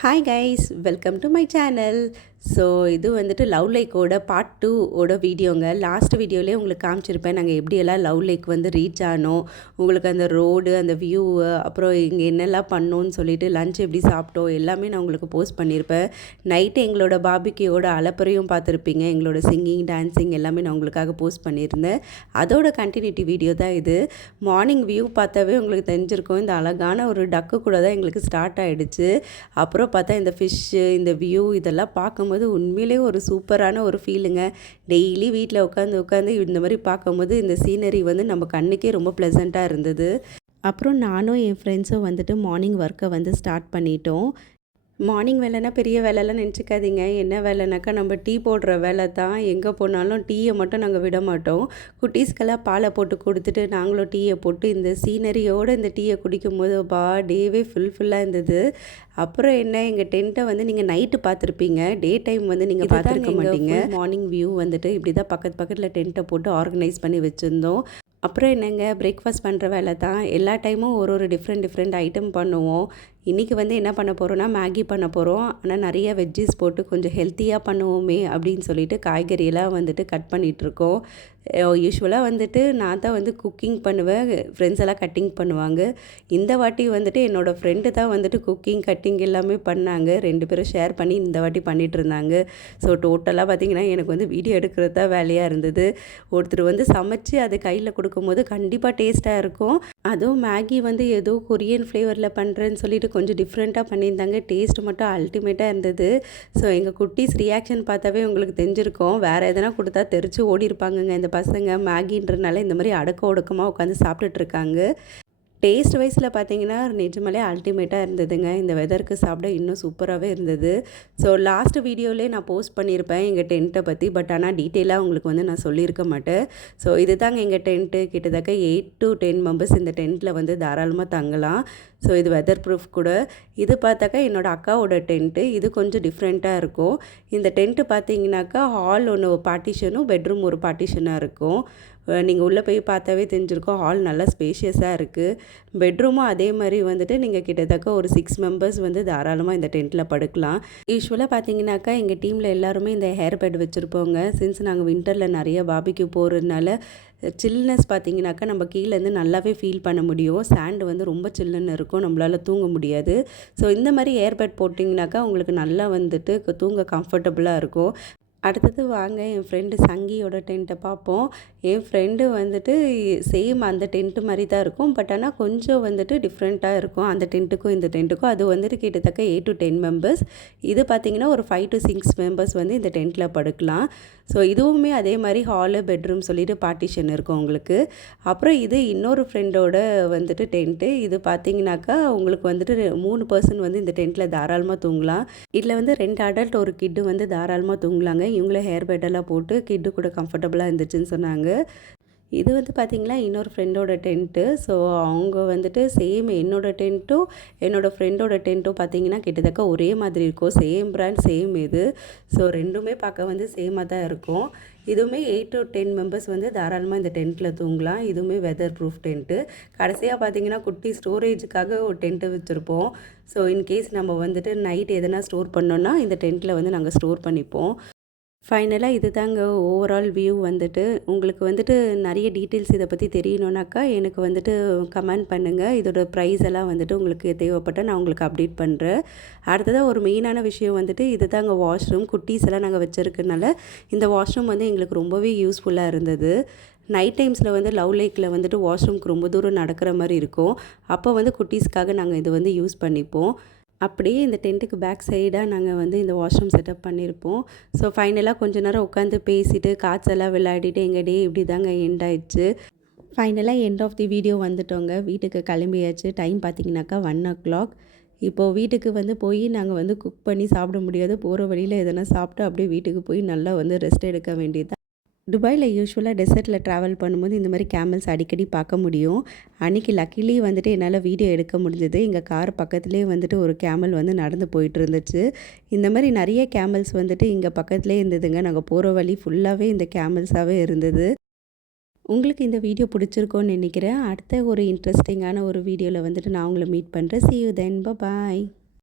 Hi guys, welcome to my channel. So இது வந்துட்டு love லேக்கோட part 2 ஓட வீடியோங்க. லாஸ்ட் வீடியோலேயே உங்களுக்கு காமிச்சிருப்பேன் நாங்கள் எப்படியெல்லாம் லவ் லேக் வந்து ரீச் ஆனோம், உங்களுக்கு அந்த ரோடு, அந்த வியூ, அப்புறம் இங்கே என்னெல்லாம் பண்ணோன்னு சொல்லிட்டு லஞ்ச் எப்படி சாப்பிட்டோம் எல்லாமே நான் உங்களுக்கு போஸ்ட் பண்ணியிருப்பேன். நைட்டு எங்களோட பாபிக்கியோட அலப்பறையும் பார்த்துருப்பீங்க. எங்களோட சிங்கிங், டான்ஸிங் எல்லாமே நான் உங்களுக்காக போஸ்ட் பண்ணியிருந்தேன். அதோட கண்டினியூட்டி வீடியோ தான் இது. மார்னிங் வியூ பார்த்தாவே உங்களுக்கு தெரிஞ்சிருக்கும். இந்த அழகான ஒரு டக்கு கூட தான் எங்களுக்கு ஸ்டார்ட் ஆகிடுச்சு. அப்புறம் பார்த்தா இந்த ஃபிஷ்ஷு, இந்த வியூ இதெல்லாம் பார்க்கும்போது உண்மையிலே ஒரு சூப்பரான ஒரு ஃபீலுங்க. டெய்லி வீட்டில் உட்காந்து இந்த மாதிரி பார்க்கும்போது இந்த சீனரி வந்து நம்ம கண்ணுக்கே ரொம்ப ப்ளசண்ட்டாக இருந்தது. அப்புறம் நானும் என் ஃப்ரெண்ட்ஸும் வந்துட்டு மார்னிங் ஒர்க்கை வந்து ஸ்டார்ட் பண்ணிட்டோம். மார்னிங் வேலைன்னா பெரிய வேலைலாம் நினச்சிக்காதீங்க. என்ன வேலைனாக்கா நம்ம டீ போடுற வேலை தான். எங்கே போனாலும் டீயை மட்டும் நாங்கள் விட மாட்டோம். குட்டீஸ்க்கெல்லாம் பாலை போட்டு கொடுத்துட்டு நாங்களும் டீயை போட்டு இந்த சீனரியோடு இந்த டீயை குடிக்கும்போது டேவே ஃபுல்லாக இருந்தது. அப்புறம் என்ன, எங்கள் டென்ட்டை வந்து நீங்கள் நைட்டு பார்த்துருப்பீங்க, டே டைம் வந்து நீங்கள் பார்த்துருக்க மாட்டீங்க. மார்னிங் வியூ வந்துட்டு இப்படி தான் பக்கத்தில் டென்ட்டை போட்டு ஆர்கனைஸ் பண்ணி வச்சுருந்தோம். அப்புறம் என்னங்க, பிரேக்ஃபாஸ்ட் பண்ணுற வேலை தான். எல்லா டைமும் ஒரு டிஃப்ரெண்ட் ஐட்டம் பண்ணுவோம். இன்றைக்கி வந்து என்ன பண்ண போகிறோன்னா மேகி பண்ண போகிறோம். ஆனால் நிறைய வெஜ்ஜிஸ் போட்டு கொஞ்சம் ஹெல்த்தியாக பண்ணுவோமே அப்படின்னு சொல்லிட்டு காய்கறியெல்லாம் வந்துட்டு கட் பண்ணிகிட்ருக்கோம். யூஸ்வலாக வந்துட்டு நான் தான் வந்து குக்கிங் பண்ணுவேன், ஃப்ரெண்ட்ஸ் எல்லாம் கட்டிங் பண்ணுவாங்க. இந்த வாட்டி வந்துட்டு என்னோடய ஃப்ரெண்டு தான் வந்துட்டு குக்கிங், கட்டிங் எல்லாமே பண்ணாங்க. 2 பேரும் ஷேர் பண்ணி இந்த வாட்டி பண்ணிகிட்டு இருந்தாங்க. ஸோ டோட்டலாக பார்த்திங்கன்னா எனக்கு வந்து வீடியோ எடுக்கிறது தான் வேலையாக இருந்தது. ஒருத்தர் வந்து சமைச்சு அதை கையில் கொடுக்கும்போது கண்டிப்பாக டேஸ்ட்டாக இருக்கும். அதுவும் மேகி வந்து ஏதோ கொரியன் ஃப்ளேவரில் பண்ணுறேன்னு சொல்லிட்டு கொஞ்சம் டிஃப்ரெண்ட்டாக பண்ணியிருந்தாங்க. டேஸ்ட் மட்டும் அல்டிமேட்டாக இருந்தது. ஸோ எங்கள் குட்டீஸ் ரியாக்ஷன் பார்த்தாவே உங்களுக்கு தெரிஞ்சிருக்கும். வேறு எதனா கொடுத்தா தெரிச்சு ஓடி இருப்பாங்கங்க இந்த பசங்க. மேகின்றனால இந்த மாதிரி அடக்க ஒடுக்கமாக உட்காந்து சாப்பிட்டுட்ருக்காங்க. டேஸ்ட் வைஸில் பார்த்தீங்கன்னா நிஜமாலே அல்டிமேட்டாக இருந்ததுங்க. இந்த வெதருக்கு சாப்பிட இன்னும் சூப்பராகவே இருந்தது. ஸோ லாஸ்ட் வீடியோலேயே நான் போஸ்ட் பண்ணியிருப்பேன் எங்கள் டென்ட்டை பற்றி. பட் ஆனால் டீட்டெயிலாக உங்களுக்கு வந்து நான் சொல்லியிருக்க மாட்டேன். ஸோ இது தாங்க எங்கள் டென்ட்டு. கிட்டத்தட்ட 8 to 10 மெம்பர்ஸ் இந்த டென்ட்டில் வந்து தாராளமாக தங்கலாம். ஸோ இது வெதர் ப்ரூஃப் கூட. இது பார்த்தாக்கா என்னோடய அக்காவோட டென்ட்டு. இது கொஞ்சம் டிஃப்ரெண்ட்டாக இருக்கும். இந்த டென்ட்டு பார்த்தீங்கன்னாக்கா ஹால் ஒன்று பார்ட்டிஷனும், பெட்ரூம் ஒரு பார்ட்டிஷனாக இருக்கும். நீங்கள் உள்ளே போய் பார்த்தாவே தெரிஞ்சிருக்கும். ஹால் நல்லா ஸ்பேஷியஸாக இருக்குது. பெட்ரூமும் அதே மாதிரி வந்துட்டு நீங்கள் கிட்டத்தட்ட ஒரு 6 மெம்பர்ஸ் வந்து தாராளமாக இந்த டென்ட்டில் படுக்கலாம். யூஸ்வலாக பார்த்தீங்கன்னாக்கா எங்கள் டீமில் எல்லாருமே இந்த ஹேர் பெட் வச்சுருப்போங்க. சின்ஸ் நாங்கள் வின்டரில் நிறைய பாபிக்கு போகிறதுனால சில்னஸ் பார்த்தீங்கன்னாக்கா நம்ம கீழேருந்து நல்லாவே ஃபீல் பண்ண முடியும். சாண்டு வந்து ரொம்ப சில்லுன்னு இருக்கும், நம்மளால் தூங்க முடியாது. ஸோ இந்த மாதிரி ஏர் பெட் போட்டிங்கனாக்கா உங்களுக்கு நல்லா வந்துட்டு தூங்க கம்ஃபர்டபுளாக இருக்கும். அடுத்தது வாங்க என் ஃப்ரெண்டு சங்கியோட டென்ட்டை பார்ப்போம். என் ஃப்ரெண்டு வந்துட்டு சேம் அந்த டென்ட்டு மாதிரி தான் இருக்கும். பட் ஆனால் கொஞ்சம் வந்துட்டு டிஃப்ரெண்ட்டாக இருக்கும் அந்த டென்ட்டுக்கும் இந்த டென்ட்டுக்கும். அது வந்துட்டு கிட்டத்தட்ட 8 to 10 மெம்பர்ஸ். இது பார்த்திங்கன்னா ஒரு 5 to 6 மெம்பர்ஸ் வந்து இந்த டென்ட்டில் படுக்கலாம். ஸோ இதுவுமே அதே மாதிரி ஹாலு, பெட்ரூம் சொல்லிட்டு பார்ட்டிஷன் இருக்கும் உங்களுக்கு. அப்புறம் இது இன்னொரு ஃப்ரெண்டோட வந்துட்டு டென்ட்டு. இது பார்த்திங்கனாக்கா உங்களுக்கு வந்துட்டு 3 பர்சன் வந்து இந்த டென்ட்டில் தாராளமாக தூங்கலாம். இதில் வந்து 2 அடல்ட் ஒரு கிட்டு வந்து தாராளமாக தூங்கலாங்க. இவங்களே ஹேர் பெட்டெல்லாம் போட்டு கிட்டு கூட கம்ஃபர்டபுளாக இருந்துச்சுன்னு சொன்னாங்க. இது வந்து பார்த்திங்கன்னா இன்னொரு ஃப்ரெண்டோட டென்ட்டு. ஸோ அவங்க வந்துட்டு சேம் என்னோடய டென்ட்டும் என்னோடய ஃப்ரெண்டோட டென்ட்டும் பார்த்திங்கன்னா கிட்டத்தட்ட ஒரே மாதிரி இருக்கும். சேம் பிராண்ட், சேம் இது. ஸோ ரெண்டுமே பார்க்க வந்து சேமாக தான் இருக்கும். இதுவுமே 8 to 10 மெம்பர்ஸ் வந்து தாராளமாக இந்த டென்ட்டில் தூங்கலாம். இதுவுமே வெதர் ப்ரூஃப் டென்ட்டு. கடைசியாக பார்த்திங்கன்னா குட்டி ஸ்டோரேஜுக்காக ஒரு டென்ட்டு வச்சுருப்போம். ஸோ இன்கேஸ் நம்ம வந்துட்டு நைட் எதனா ஸ்டோர் பண்ணோன்னா இந்த டென்ட்டில் வந்து நாங்கள் ஸ்டோர் பண்ணிப்போம். ஃபைனலாக இது தாங்க ஓவரால் வியூ வந்துட்டு. உங்களுக்கு வந்துட்டு நிறைய டீட்டெயில்ஸ் இதை பற்றி தெரியணுன்னாக்கா எனக்கு வந்துட்டு கமெண்ட் பண்ணுங்கள். இதோட ப்ரைஸ் எல்லாம் வந்துட்டு உங்களுக்கு தேவைப்பட்டால் நான் உங்களுக்கு அப்டேட் பண்ணுறேன். அடுத்ததாக ஒரு மெயினான விஷயம் வந்துட்டு இது தாங்க வாஷ்ரூம். குட்டீஸ் எல்லாம் நாங்கள் வச்சுருக்கனால இந்த வாஷ்ரூம் வந்து எங்களுக்கு ரொம்பவே யூஸ்ஃபுல்லாக இருந்தது. நைட் டைம்ஸில் வந்து லவ் லேக்கில் வந்துட்டு வாஷ்ரூம்க்கு ரொம்ப தூரம் நடக்கிற மாதிரி இருக்கும். அப்போ வந்து குட்டீஸ்க்காக நாங்கள் இது வந்து யூஸ் பண்ணிப்போம். அப்படியே இந்த டென்ட்டுக்கு பேக் சைடாக நாங்கள் வந்து இந்த வாஷ்ரூம் செட்டப் பண்ணியிருப்போம். ஸோ ஃபைனலாக கொஞ்ச நேரம் உட்காந்து பேசிவிட்டு காய்ச்செல்லாம் விளையாடிட்டு எங்கள் டே இப்படி தாங்க எண்ட் ஆயிடுச்சு. ஃபைனலாக எண்ட் ஆஃப் தி வீடியோ வந்துட்டோங்க. வீட்டுக்கு கிளம்பியாச்சு. டைம் பார்த்திங்கனாக்கா 1 o'clock. இப்போது வீட்டுக்கு வந்து போய் நாங்கள் வந்து குக் பண்ணி சாப்பிட முடியாது. போகிற வழியில் எதனா சாப்பிட்டு அப்படியே வீட்டுக்கு போய் நல்லா வந்து ரெஸ்ட் எடுக்க வேண்டியது. துபாயில் யூஸ்வலாக டெசர்ட்டில் ட்ராவல் பண்ணும்போது இந்த மாதிரி கேமல்ஸ் அடிக்கடி பார்க்க முடியும். அன்றைக்கி லக்கிலி வந்துட்டு என்னால் வீடியோ எடுக்க முடிஞ்சது. எங்கள் கார் பக்கத்துலேயே வந்துட்டு ஒரு கேமல் வந்து நடந்து போயிட்டு இருந்துச்சு. இந்த மாதிரி நிறைய கேமல்ஸ் வந்துட்டு இங்கே பக்கத்துலேயே இருந்ததுங்க. நாங்கள் போகிற வழி ஃபுல்லாகவே இந்த கேமல்ஸாகவே இருந்தது. உங்களுக்கு இந்த வீடியோ பிடிச்சிருக்கோன்னு நினைக்கிறேன். அடுத்த ஒரு இன்ட்ரெஸ்டிங்கான ஒரு வீடியோவில் வந்துட்டு நான் உங்களை மீட் பண்ணுறேன். See you then. Bye bye.